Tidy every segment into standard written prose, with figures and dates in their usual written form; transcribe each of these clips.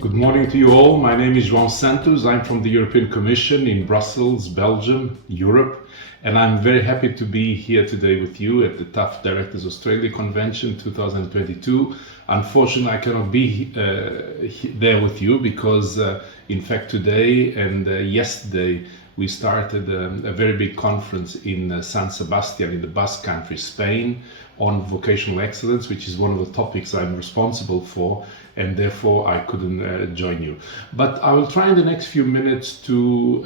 Good morning to you all. My name is João Santos. I'm from the European Commission in Brussels, Belgium, Europe, and I'm very happy to be here today with you at the Tough Directors Australia Convention 2022. Unfortunately, I cannot be there with you because, in fact, today and yesterday we started a very big conference in San Sebastian in the Basque Country, Spain, on vocational excellence, which is one of the topics I'm responsible for, and therefore I couldn't join you. But I will try in the next few minutes to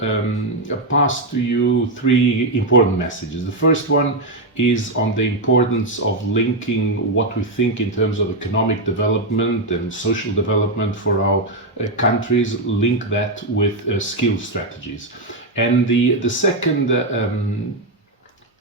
pass to you three important messages. The first one is on the importance of linking what we think in terms of economic development and social development for our countries, link that with skill strategies. And the second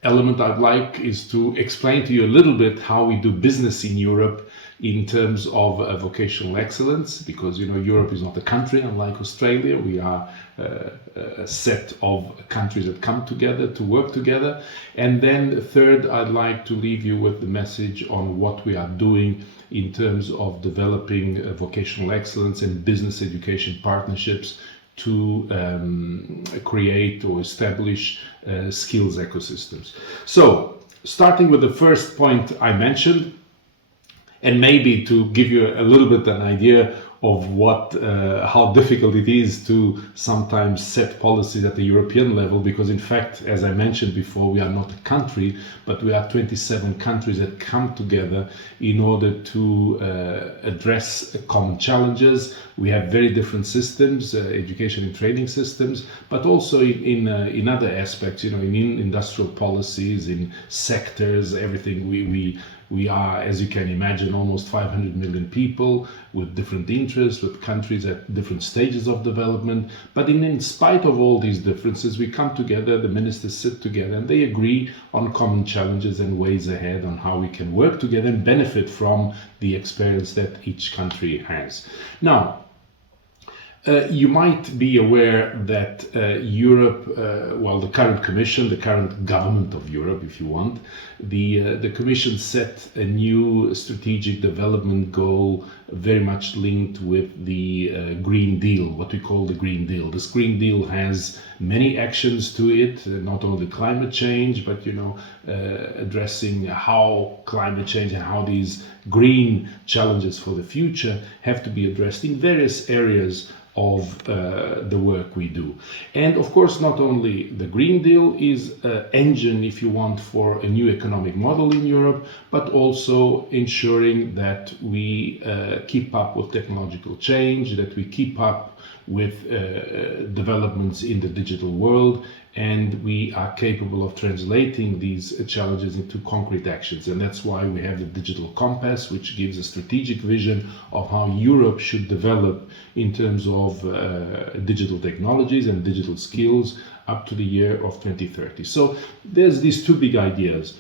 element I'd like is to explain to you a little bit how we do business in Europe in terms of vocational excellence, because Europe is not a country unlike Australia. We are a set of countries that come together to work together. And then third, I'd like to leave you with the message on what we are doing in terms of developing vocational excellence and business education partnerships to create or establish skills ecosystems. So, starting with the first point I mentioned, and maybe to give you a little bit an idea of how difficult it is to sometimes set policies at the European level, because in fact, as I mentioned before, we are not a country, but we are 27 countries that come together in order to address common challenges. We have very different systems, education and training systems, but also in other aspects, in industrial policies, in sectors, everything. We are, as you can imagine, almost 500 million people with different interests, with countries at different stages of development. But in spite of all these differences, we come together, the ministers sit together, and they agree on common challenges and ways ahead on how we can work together and benefit from the experience that each country has. Now, you might be aware that Europe, the current Commission, the current government of Europe, if you want, the Commission set a new strategic development goal very much linked with the Green Deal, what we call the Green Deal. This Green Deal has many actions to it, not only climate change, but addressing how climate change and how these green challenges for the future have to be addressed in various areas of the work we do. And of course, not only the Green Deal is an engine, if you want, for a new economic model in Europe, but also ensuring that we keep up with technological change, that we keep up with developments in the digital world, and we are capable of translating these challenges into concrete actions. And that's why we have the Digital Compass, which gives a strategic vision of how Europe should develop in terms of digital technologies and digital skills up to the year of 2030. So there's these two big ideas,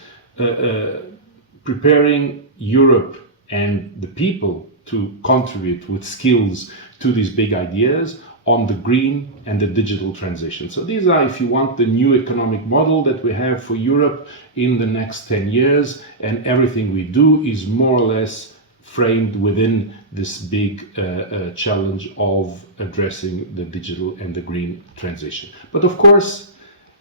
preparing Europe and the people to contribute with skills to these big ideas on the green and the digital transition. So these are, if you want, the new economic model that we have for Europe in the next 10 years, and everything we do is more or less framed within this big challenge of addressing the digital and the green transition. But of course,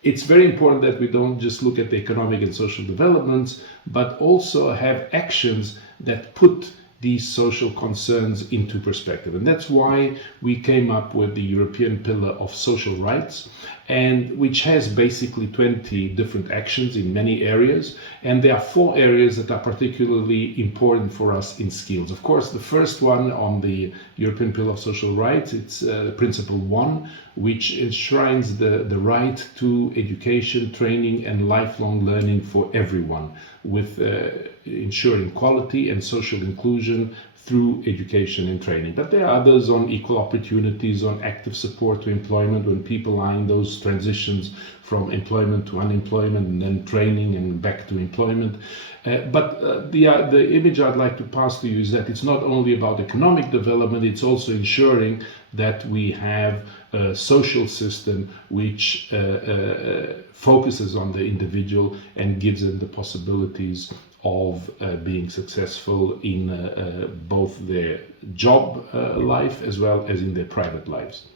it's very important that we don't just look at the economic and social developments, but also have actions that put these social concerns into perspective. And that's why we came up with the European Pillar of Social Rights, and which has basically 20 different actions in many areas. And there are 4 areas that are particularly important for us in skills. Of course, the first one on the European Pillar of Social Rights, it's Principle 1, which enshrines the right to education, training, and lifelong learning for everyone, with ensuring quality and social inclusion through education and training. But there are others on equal opportunities, on active support to employment when people are in those those transitions from employment to unemployment and then training and back to employment. But the image I'd like to pass to you is that it's not only about economic development, it's also ensuring that we have a social system which focuses on the individual and gives them the possibilities of being successful in both their job life as well as in their private lives.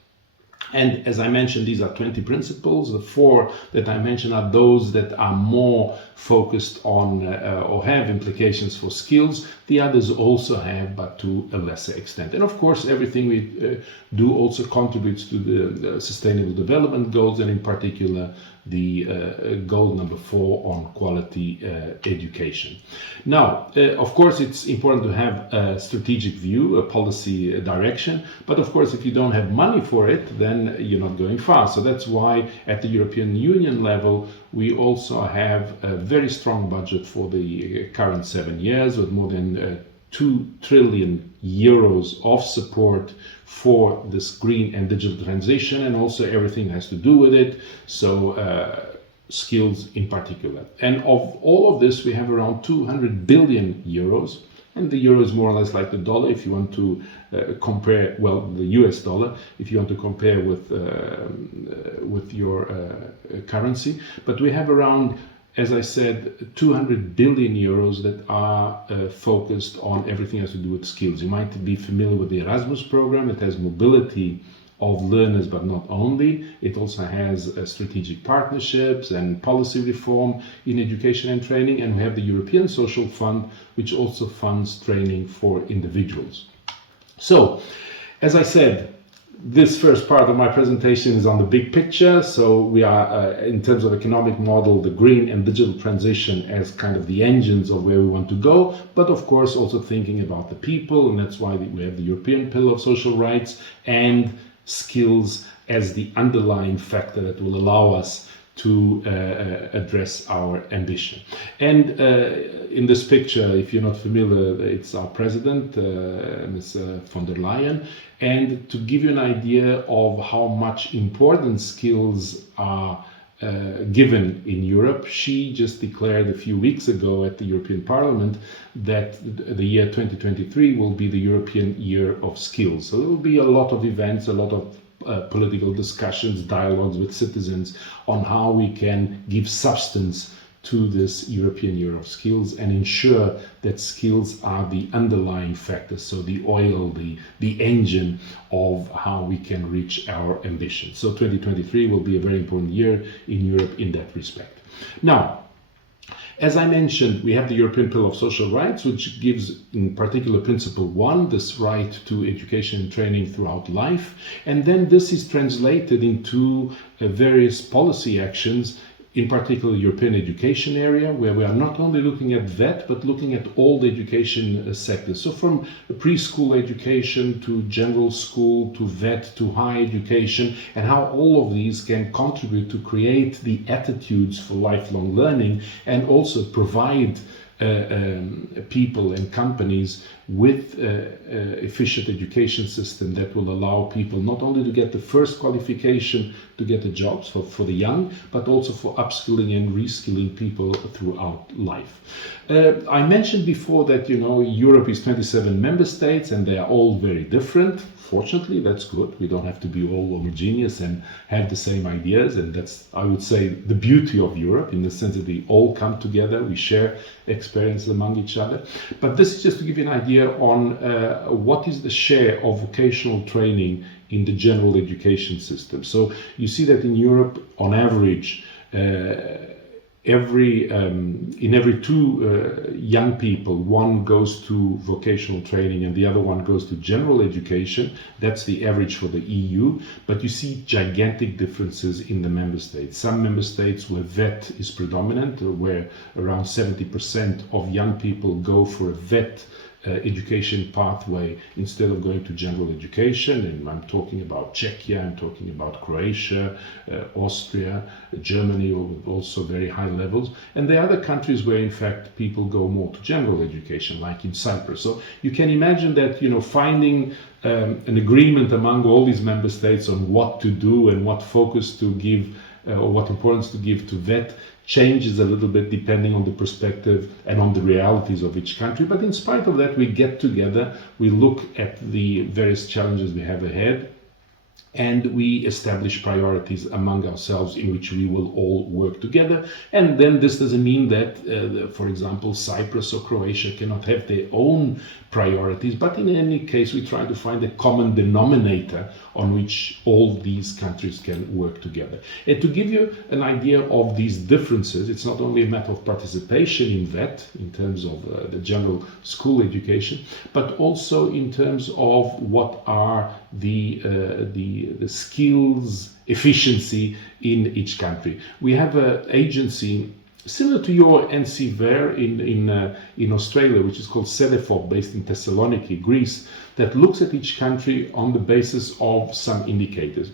And as I mentioned, these are 20 principles. The 4 that I mentioned are those that are more focused on or have implications for skills. The others also have, but to a lesser extent. And of course, everything we do also contributes to the Sustainable Development Goals, and in particular, the goal number 4 on quality education. Now, of course, it's important to have a strategic view, a policy direction, but of course, if you don't have money for it, then you're not going far. So that's why at the European Union level, we also have a very strong budget for the current 7 years with more than 2 trillion euros of support for this green and digital transition, and also everything has to do with it, so skills in particular. And of all of this, we have around 200 billion euros, and the euro is more or less like the dollar if you want to compare, well, the US dollar, if you want to compare with your currency. But we have around, as I said, 200 billion euros that are focused on everything that has to do with skills. You might be familiar with the Erasmus program. It has mobility of learners, but not only. It also has strategic partnerships and policy reform in education and training. And we have the European Social Fund, which also funds training for individuals. So, as I said, this first part of my presentation is on the big picture. So we are, in terms of economic model, the green and digital transition as kind of the engines of where we want to go, but of course also thinking about the people, and that's why we have the European Pillar of Social Rights and skills as the underlying factor that will allow us to address our ambition. And in this picture, if you're not familiar, it's our president, Ms. von der Leyen. And to give you an idea of how much importance skills are given in Europe, she just declared a few weeks ago at the European Parliament that the year 2023 will be the European Year of Skills. So there will be a lot of events, a lot of political discussions, dialogues with citizens on how we can give substance to this European Year of Skills and ensure that skills are the underlying factors, so the oil, the engine of how we can reach our ambition. So 2023 will be a very important year in Europe in that respect. Now, as I mentioned, we have the European Pillar of Social Rights, which gives, in particular, Principle 1, this right to education and training throughout life. And then this is translated into various policy actions, in particular European education area, where we are not only looking at VET, but looking at all the education sectors. So from preschool education to general school to VET to higher education, and how all of these can contribute to create the attitudes for lifelong learning and also provide people and companies with efficient education system that will allow people not only to get the first qualification to get the jobs for the young, but also for upskilling and reskilling people throughout life. I mentioned before that, you know, Europe is 27 member states and they are all very different. Fortunately, that's good. We don't have to be all homogeneous and have the same ideas. And that's, I would say, the beauty of Europe in the sense that we all come together, we share experience among each other. But this is just to give you an idea on what is the share of vocational training in the general education system. So you see that in Europe, on average, in every two young people, one goes to vocational training and the other one goes to general education. That's the average for the EU, but you see gigantic differences in the member states. Some member states where VET is predominant, where around 70% of young people go for a VET education pathway instead of going to general education. And I'm talking about Czechia, I'm talking about Croatia, Austria, Germany, also very high levels. And there are other countries where in fact people go more to general education, like in Cyprus. So you can imagine that, finding an agreement among all these member states on what to do and what focus to give or what importance to give to VET changes a little bit depending on the perspective and on the realities of each country. But in spite of that, we get together, we look at the various challenges we have ahead, and we establish priorities among ourselves in which we will all work together. And then this doesn't mean that, for example, Cyprus or Croatia cannot have their own priorities, but in any case, we try to find a common denominator on which all these countries can work together. And to give you an idea of these differences, it's not only a matter of participation in VET, in terms of the general school education, but also in terms of what are the skills efficiency in each country. We have an agency similar to your NCVER in Australia, which is called CEDEFOP, based in Thessaloniki, Greece, that looks at each country on the basis of some indicators.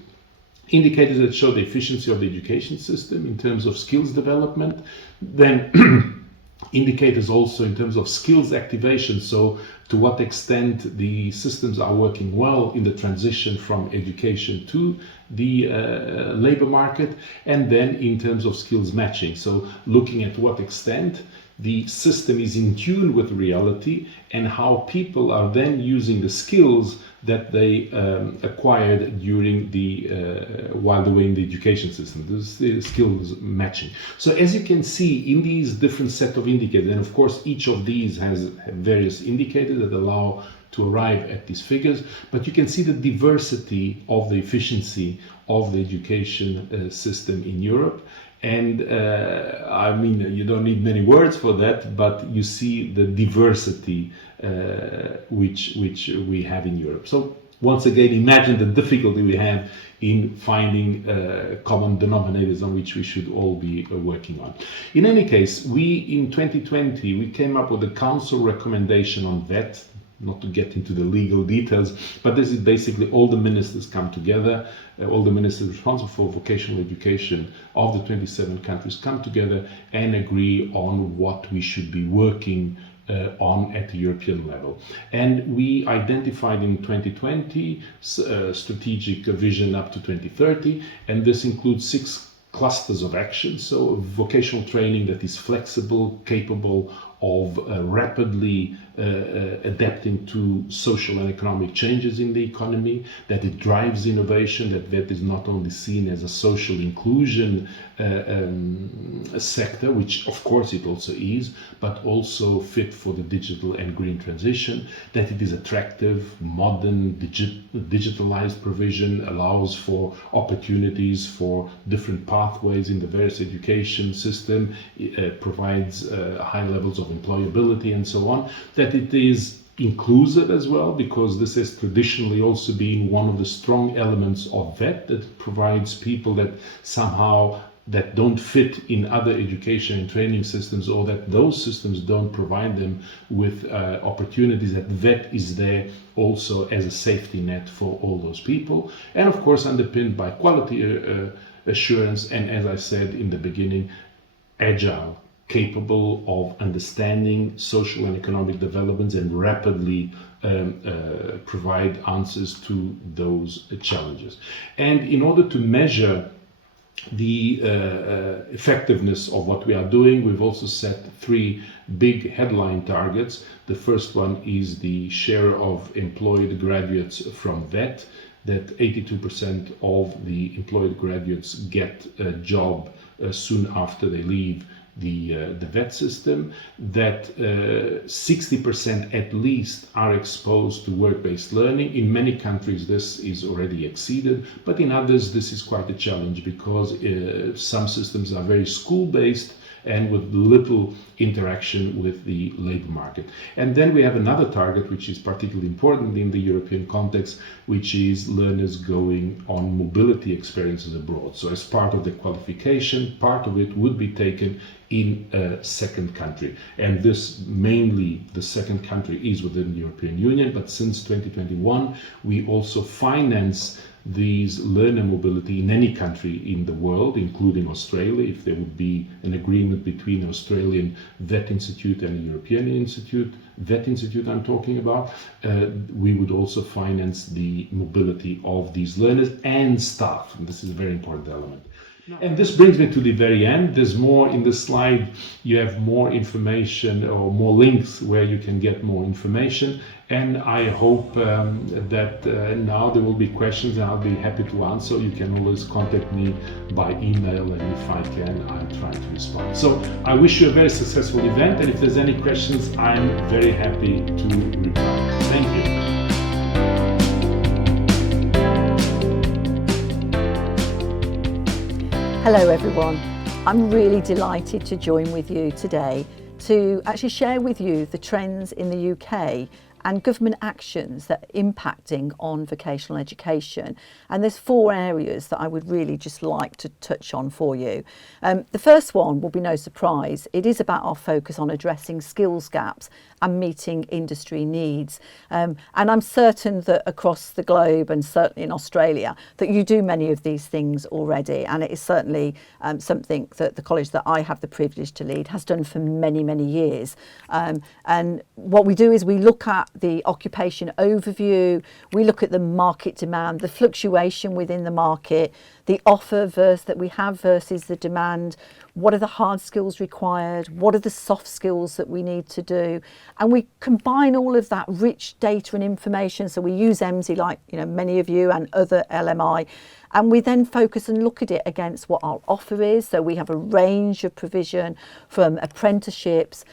Indicators that show the efficiency of the education system in terms of skills development, then indicators also in terms of skills activation, so to what extent the systems are working well in the transition from education to the labor market, and then in terms of skills matching, so looking at what extent the system is in tune with reality and how people are then using the skills that they acquired during while they were in the education system. This is skills matching. So as you can see in these different set of indicators, and of course each of these has various indicators that allow to arrive at these figures, but you can see the diversity of the efficiency of the education system in Europe. And I mean, you don't need many words for that, but you see the diversity which we have in Europe. So once again, imagine the difficulty we have in finding common denominators on which we should all be working on. In any case, in 2020, we came up with a council recommendation on VET, not to get into the legal details, but this is basically all the ministers come together, all the ministers responsible for vocational education of the 27 countries come together and agree on what we should be working on at the European level. And we identified in 2020 strategic vision up to 2030, and this includes 6 clusters of action. So vocational training that is flexible, capable of rapidly adapting to social and economic changes in the economy, that it drives innovation, that is not only seen as a social inclusion sector, which of course it also is, but also fit for the digital and green transition, that it is attractive, modern, digitalized provision, allows for opportunities for different pathways in the various education system, provides high levels of employability and so on, that it is inclusive as well, because this has traditionally also been one of the strong elements of VET, that provides people that somehow that don't fit in other education and training systems, or that those systems don't provide them with opportunities, that VET is there also as a safety net for all those people. And of course underpinned by quality assurance, and as I said in the beginning, agile, capable of understanding social and economic developments and rapidly provide answers to those challenges. And in order to measure the effectiveness of what we are doing, we've also set 3 big headline targets. The first one is the share of employed graduates from VET, that 82% of the employed graduates get a job soon after they leave the VET system, that 60% at least are exposed to work-based learning. In many countries this is already exceeded, but in others this is quite a challenge, because some systems are very school-based and with little interaction with the labor market. And then we have another target which is particularly important in the European context, which is learners going on mobility experiences abroad. So as part of the qualification, part of it would be taken in a second country. And this mainly, the second country is within the European Union, but since 2021 we also finance these learner mobility in any country in the world, including Australia. If there would be an agreement between an Australian vet institute and a European institute, vet institute I'm talking about, we would also finance the mobility of these learners and staff. And this is a very important element. And this brings me to the very end. There's more in the slide. You have more information or more links where you can get more information. And I hope that now there will be questions and I'll be happy to answer. You can always contact me by email, and if I can, I'll try to respond. So I wish you a very successful event, and if there's any questions, I'm very happy to reply. Thank you. Hello everyone, I'm really delighted to join with you today to actually share with you the trends in the UK and government actions that are impacting on vocational education. And there's 4 areas that I would really just like to touch on for you. The first one will be no surprise. It is about our focus on addressing skills gaps and meeting industry needs. And I'm certain that across the globe, and certainly in Australia, that you do many of these things already. And it is certainly something that the college that I have the privilege to lead has done for many, many years. And what we do is we look at the occupation overview, we look at the market demand, the fluctuation within the market, the offer that we have versus the demand. What are the hard skills required? What are the soft skills that we need to do? And we combine all of that rich data and information. So we use EMSI, like many of you, and other LMI, and we then focus and look at it against what our offer is. So we have a range of provision from apprenticeships,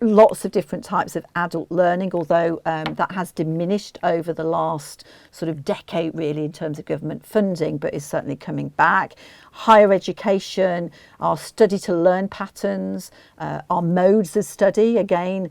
lots of different types of adult learning, although that has diminished over the last sort of decade really in terms of government funding, but is certainly coming back. Higher education, our study to learn patterns, our modes of study, again,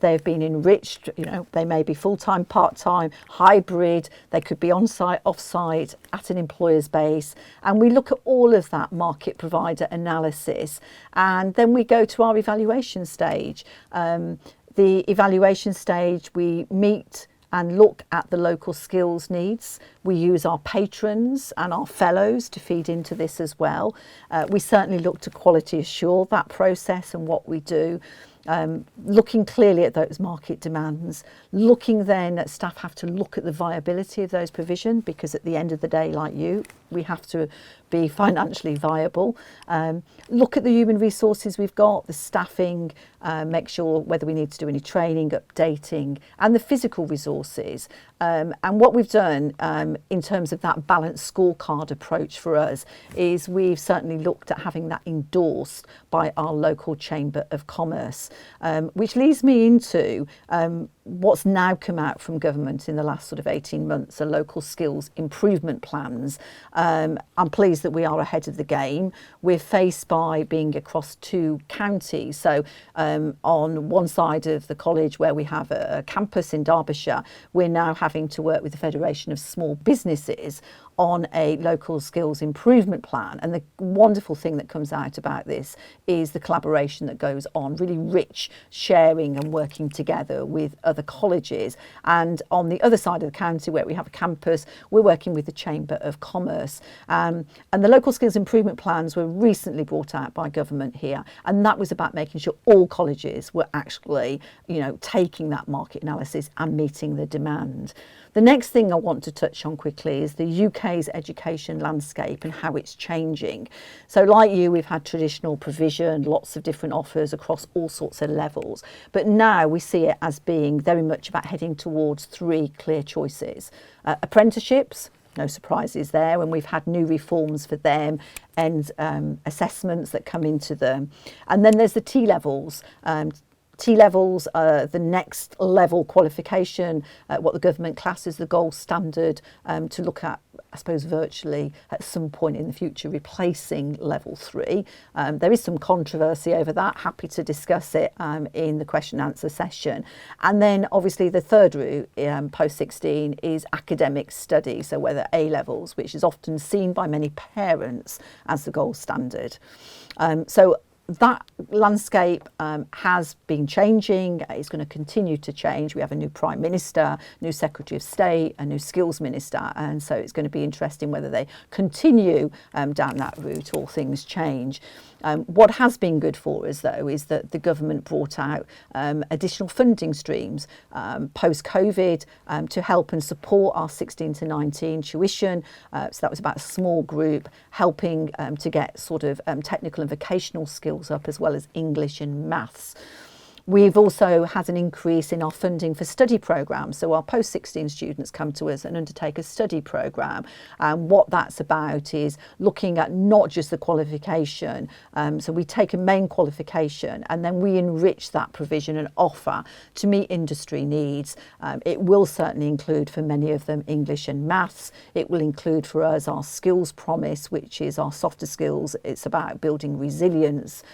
they've been enriched. They may be full-time, part-time, hybrid, they could be on-site, off-site, at an employer's base. And we look at all of that market provider analysis, and then we go to our evaluation stage. The evaluation stage, we meet and look at the local skills needs. We use our patrons and our fellows to feed into this as well. We certainly look to quality assure that process and what we do. Looking clearly at those market demands, looking then at staff have to look at the viability of those provision, because at the end of the day, like you, we have to be financially viable. Look at the human resources we've got, the staffing, make sure whether we need to do any training, updating, and the physical resources. And what we've done in terms of that balanced scorecard approach for us is we've certainly looked at having that endorsed by our local Chamber of Commerce, which leads me into what's now come out from government in the last sort of 18 months, are local skills improvement plans. I'm pleased that we are ahead of the game. We're faced by being across 2 counties. So on one side of the college where we have a campus in Derbyshire, we're now having to work with the Federation of Small Businesses on a local skills improvement plan. And the wonderful thing that comes out about this is the collaboration that goes on, really rich sharing and working together with other colleges. And on the other side of the county where we have a campus, we're working with the Chamber of Commerce. And the local skills improvement plans were recently brought out by government here. And that was about making sure all colleges were actually, taking that market analysis and meeting the demand. The next thing I want to touch on quickly is the UK's education landscape and how it's changing. So like you, we've had traditional provision, lots of different offers across all sorts of levels. But now we see it as being very much about heading towards 3 clear choices. Apprenticeships, no surprises there, and we've had new reforms for them and assessments that come into them. And then there's the T-levels. T-levels are the next level qualification, what the government classes the gold standard, to look at, I suppose, virtually at some point in the future replacing level 3. There is some controversy over that, happy to discuss it in the question and answer session. And then obviously the third route, post 16, is academic study, so whether A-levels, which is often seen by many parents as the gold standard. So that landscape has been changing. It's going to continue to change. We have a new Prime Minister, new Secretary of State, a new Skills Minister, and so it's going to be interesting whether they continue down that route or things change. What has been good for us, though, is that the government brought out additional funding streams post-COVID to help and support our 16 to 19 tuition. So that was about a small group helping to get sort of technical and vocational skills up, as well as English and maths. We've also had an increase in our funding for study programmes. So our post-16 students come to us and undertake a study programme. And what that's about is looking at not just the qualification. So we take a main qualification and then we enrich that provision and offer to meet industry needs. It will certainly include for many of them English and maths. It will include for us our skills promise, which is our softer skills. It's about building resilience,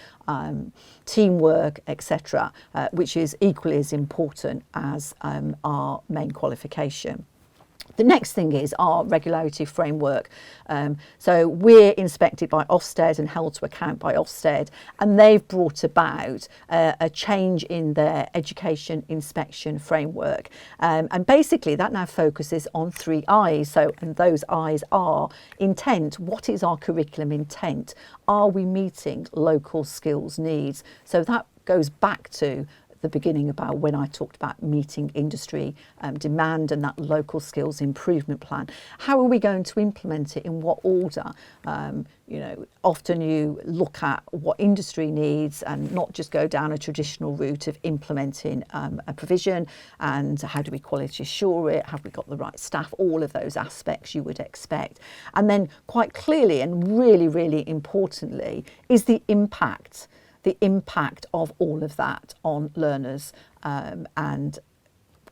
teamwork, etc., which is equally as important as our main qualification. The next thing is our regularity framework. So we're inspected by Ofsted and held to account by Ofsted, and they've brought about a change in their education inspection framework. And basically that now focuses on 3 I's. So, and those I's are intent. What is our curriculum intent? Are we meeting local skills needs? So that goes back to the beginning about when I talked about meeting industry demand and that local skills improvement plan. How are we going to implement it, in what order? Often you look at what industry needs and not just go down a traditional route of implementing a provision, and how do we quality assure it? Have we got the right staff? All of those aspects you would expect. And then quite clearly and really, really importantly is the impact of all of that on learners, and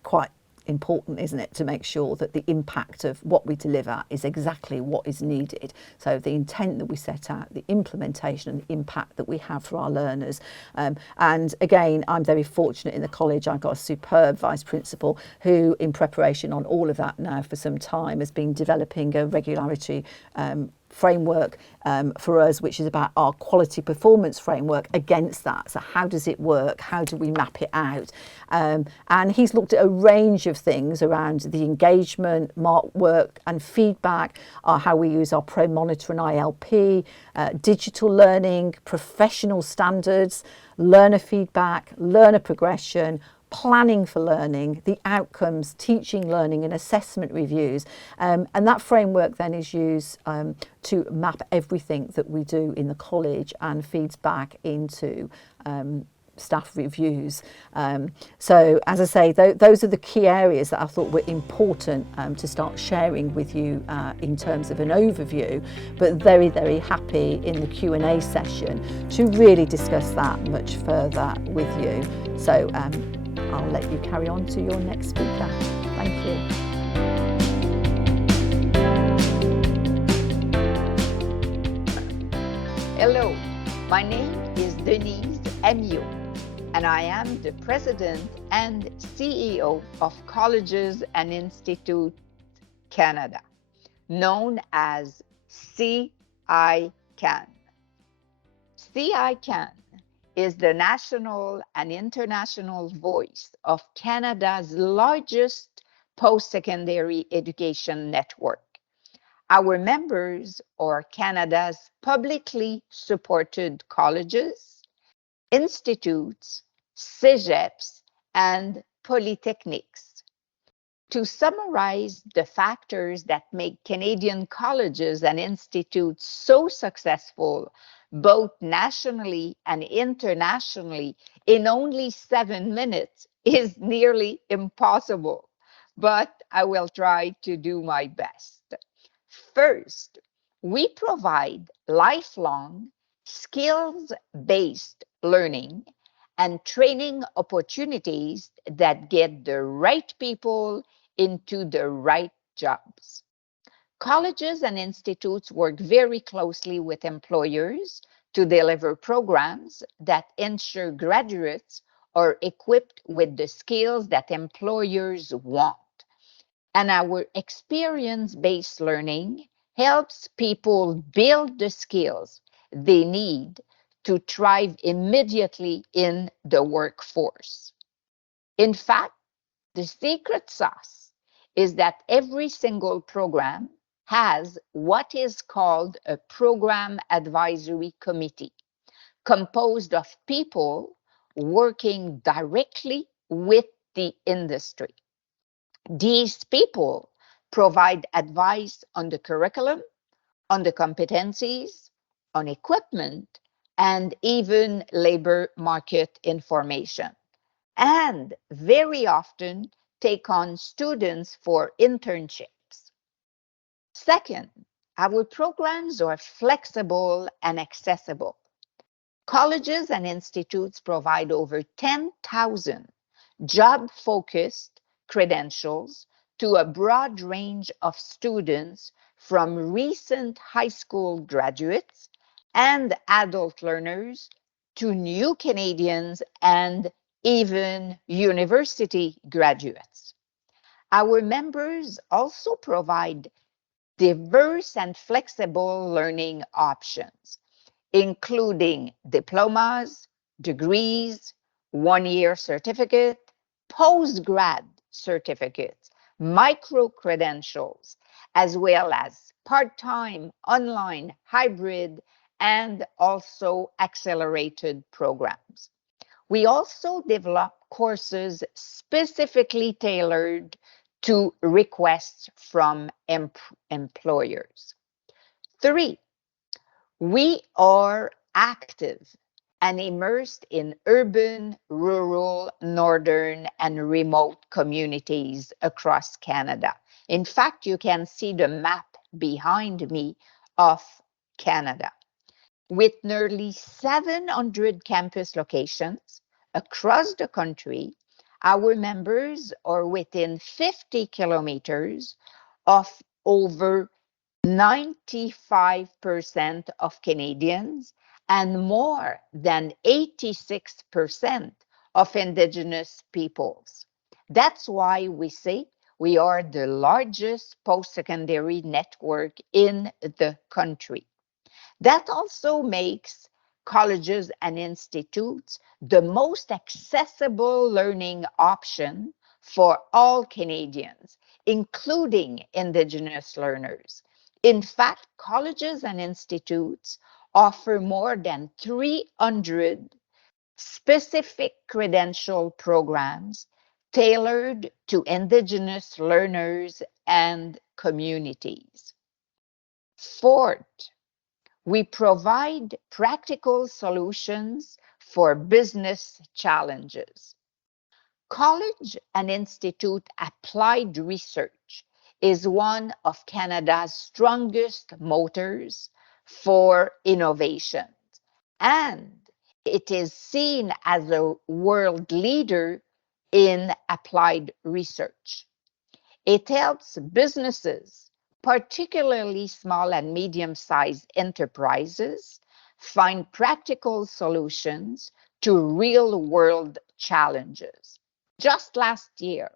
quite important, isn't it, to make sure that the impact of what we deliver is exactly what is needed. So the intent that we set out, the implementation and the impact that we have for our learners. And again, I'm very fortunate in the college. I've got a superb vice principal who, in preparation on all of that now for some time, has been developing a regularity framework for us, which is about our quality performance framework against that. So how does it work? How do we map it out? And he's looked at a range of things around the engagement, mark work and feedback, how we use our Pro Monitor and ILP, digital learning, professional standards, learner feedback, learner progression, planning for learning, the outcomes, teaching, learning and assessment reviews. And that framework then is used to map everything that we do in the college and feeds back into staff reviews. So as I say, those are the key areas that I thought were important to start sharing with you in terms of an overview, but very, very happy in the Q&A session to really discuss that much further with you. So I'll let you carry on to your next speaker. Thank you. Hello, my name is Denise Amiot, and I am the President and CEO of Colleges and Institutes Canada, known as CICAN. CICAN is the national and international voice of Canada's largest post-secondary education network. Our members are Canada's publicly supported colleges, institutes, cégeps, and polytechnics. To summarize the factors that make Canadian colleges and institutes so successful, both nationally and internationally, in only 7 minutes is nearly impossible, but I will try to do my best. First, we provide lifelong, skills-based learning and training opportunities that get the right people into the right jobs. Colleges and institutes work very closely with employers to deliver programs that ensure graduates are equipped with the skills that employers want. And our experience-based learning helps people build the skills they need to thrive immediately in the workforce. In fact, the secret sauce is that every single program has what is called a program advisory committee, composed of people working directly with the industry. These people provide advice on the curriculum, on the competencies, on equipment, and even labor market information, and very often take on students for internships. Second, our programs are flexible and accessible. Colleges and institutes provide over 10,000 job-focused credentials to a broad range of students, from recent high school graduates and adult learners to new Canadians and even university graduates. Our members also provide diverse and flexible learning options, including diplomas, degrees, 1 year certificate, post-grad certificates, micro-credentials, as well as part-time, online, hybrid, and also accelerated programs. We also develop courses specifically tailored to requests from employers. Three, we are active and immersed in urban, rural, northern, and remote communities across Canada. In fact, you can see the map behind me of Canada. With nearly 700 campus locations across the country, our members are within 50 kilometers of over 95% of Canadians and more than 86% of Indigenous peoples. That's why we say we are the largest post-secondary network in the country. That also makes colleges and institutes the most accessible learning option for all Canadians, including Indigenous learners. In fact, colleges and institutes offer more than 300 specific credential programs tailored to Indigenous learners and communities. Fourth, we provide practical solutions for business challenges. College and institute applied research is one of Canada's strongest motors for innovation, and it is seen as a world leader in applied research. It helps businesses, particularly small and medium-sized enterprises, find practical solutions to real-world challenges. Just last year,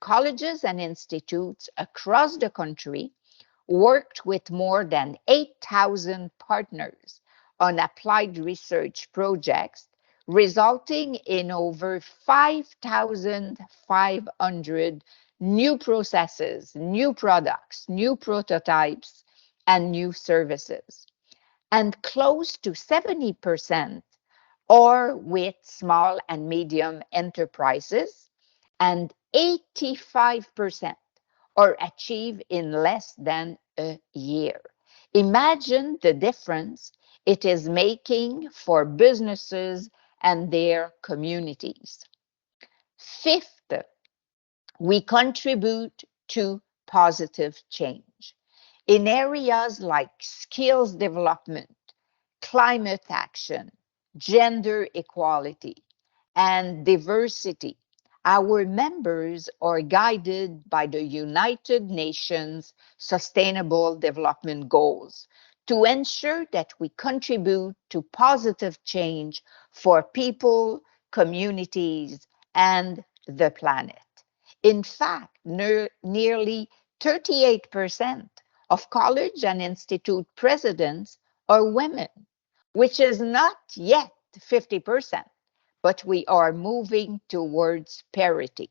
colleges and institutes across the country worked with more than 8,000 partners on applied research projects, resulting in over 5,500 new processes, new products, new prototypes, and new services. And close to 70% are with small and medium enterprises, and 85% are achieved in less than a year. Imagine the difference it is making for businesses and their communities. Fifth, we contribute to positive change in areas like skills development, climate action, gender equality, and diversity. Our members are guided by the United Nations Sustainable Development Goals to ensure that we contribute to positive change for people, communities, and the planet. In fact, nearly 38% of college and institute presidents are women, which is not yet 50%, but we are moving towards parity.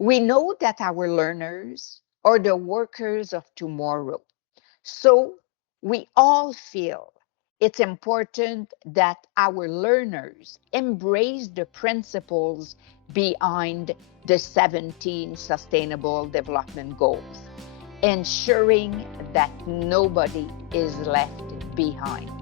We know that our learners are the workers of tomorrow. So we all feel it's important that our learners embrace the principles behind the 17 Sustainable Development Goals, ensuring that nobody is left behind.